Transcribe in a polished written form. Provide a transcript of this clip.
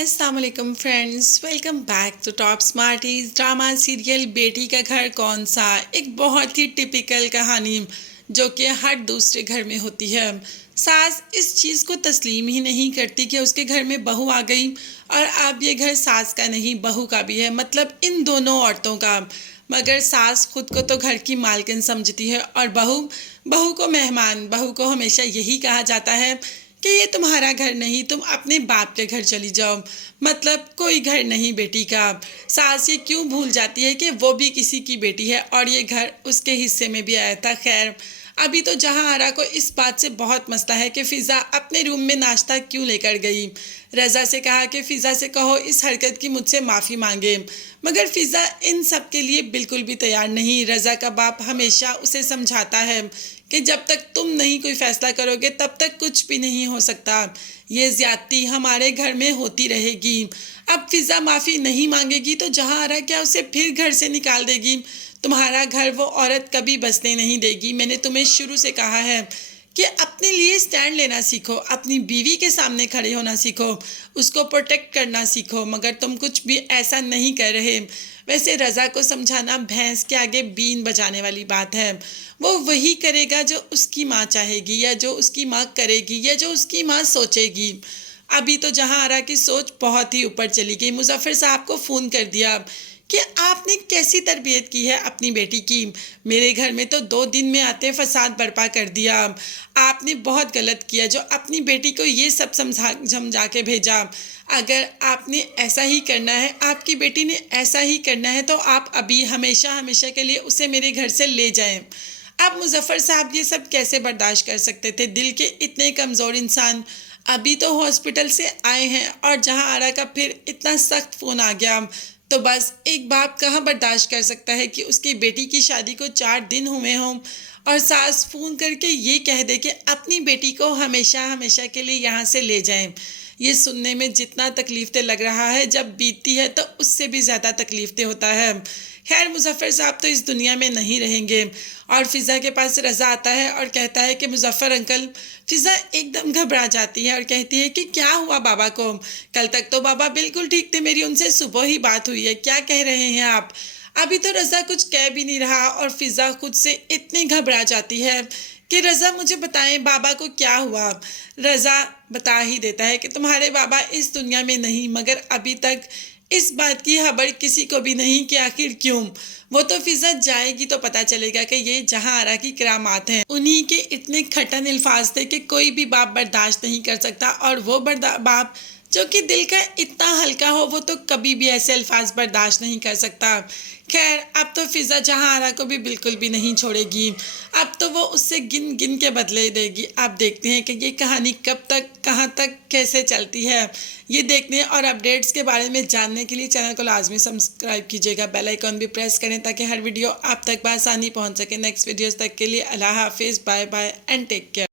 अस्सलाम वालेकुम friends, welcome back to Top Smarties. Drama serial बेटी का घर कौन सा एक बहुत ही टिपिकल कहानी जो कि हर दूसरे घर में होती है। सास इस चीज़ को तस्लीम ही नहीं करती कि उसके घर में बहू आ गई और अब ये घर सास का नहीं बहू का भी है, मतलब इन दोनों औरतों का। मगर सास खुद को तो घर की मालकिन समझती है और बहू बहू को मेहमान। बहू को हमेशा यही कहा जाता है कि ये तुम्हारा घर नहीं, तुम अपने बाप के घर चली जाओ, मतलब कोई घर नहीं बेटी का। सास ये क्यों भूल जाती है कि वो भी किसी की बेटी है और ये घर उसके हिस्से में भी आया था। खैर, अभी तो जहां आरा को इस बात से बहुत मसला है कि फ़िज़ा अपने रूम में नाश्ता क्यों लेकर गई। रज़ा से कहा कि फ़िज़ा से कहो इस हरकत की मुझसे माफ़ी मांगे, मगर फ़िज़ा इन सब के लिए बिल्कुल भी तैयार नहीं। रज़ा का बाप हमेशा उसे समझाता है कि जब तक तुम नहीं कोई फैसला करोगे तब तक कुछ भी नहीं हो सकता। ये ज़्यादती हमारे घर में होती रहेगी। अब फ़िज़ा माफ़ी नहीं मांगेगी तो जहाँ आरा क्या उसे फिर घर से निकाल देगी। तुम्हारा घर वो औरत कभी बसने नहीं देगी। मैंने तुम्हें शुरू से कहा है कि अपने लिए स्टैंड लेना सीखो, अपनी बीवी के सामने खड़े होना सीखो, उसको प्रोटेक्ट करना सीखो, मगर तुम कुछ भी ऐसा नहीं कर रहे। वैसे रज़ा को समझाना भैंस के आगे बीन बजाने वाली बात है। वो वही करेगा जो उसकी माँ चाहेगी या जो उसकी माँ करेगी या जो उसकी माँ सोचेगी। अभी तो जहाँ आरा की सोच बहुत ही ऊपर चली गई। मुजफ्फर साहब को फ़ोन कर दिया कि आपने कैसी तरबियत की है अपनी बेटी की। मेरे घर में तो 2 दिन में आते फसाद बर्पा कर दिया। आपने बहुत गलत किया जो अपनी बेटी को ये सब समझा के भेजा। अगर आपने ऐसा ही करना है, आपकी बेटी ने ऐसा ही करना है, तो आप अभी हमेशा हमेशा के लिए उसे मेरे घर से ले जाएं। अब मुजफ्फर साहब ये सब कैसे बर्दाश्त कर सकते थे, दिल के इतने कमज़ोर इंसान। अभी तो हॉस्पिटल से आए हैं और जहां आरा का फिर इतना सख्त फ़ोन आ गया, तो बस एक बाप कहाँ बर्दाश्त कर सकता है कि उसकी बेटी की शादी को 4 दिन हुए हों और सास फ़ोन करके ये कह दे कि अपनी बेटी को हमेशा हमेशा के लिए यहाँ से ले जाएं। ये सुनने में जितना तकलीफ़ लग रहा है, जब बीतती है तो उससे भी ज़्यादा तकलीफ़ होता है। खैर, मुजफ्फर साहब तो इस दुनिया में नहीं रहेंगे और फ़िज़ा के पास रज़ा आता है और कहता है कि मुजफ्फर अंकल। फ़िज़ा एकदम घबरा जाती है और कहती है कि क्या हुआ बाबा को? कल तक तो बाबा बिल्कुल ठीक थे, मेरी उनसे सुबह ही बात हुई है, क्या कह रहे हैं आप? अभी तो रज़ा कुछ कह भी नहीं रहा और फ़िज़ा खुद से इतनी घबरा जाती है कि रज़ा मुझे बताएं बाबा को क्या हुआ। रज़ा बता ही देता है कि तुम्हारे बाबा इस दुनिया में नहीं, मगर अभी तक इस बात की खबर किसी को भी नहीं कि आखिर क्यों। वो तो फ़िज़ा जाएगी तो पता चलेगा कि ये जहाँ आरा की करामात हैं। उन्हीं के इतने खटन अल्फाज थे कि कोई भी बाप बर्दाश्त नहीं कर सकता, और वो बाप जो कि दिल का इतना हल्का हो वो तो कभी भी ऐसे अल्फाज बर्दाश्त नहीं कर सकता। खैर, अब तो फ़िज़ा जहाँ आरा को भी बिल्कुल भी नहीं छोड़ेगी। अब तो वो उससे गिन गिन के बदले देगी। आप देखते हैं कि ये कहानी कब तक, कहाँ तक, कैसे चलती है। ये देखने और अपडेट्स के बारे में जानने के लिए चैनल को लाजमी सब्सक्राइब कीजिएगा, बेल आइकॉन भी प्रेस करें ताकि हर वीडियो आप तक बआसानी पहुँच सके। नेक्स्ट वीडियोज़ तक के लिए अल्लाह हाफिज़, bye bye and take care.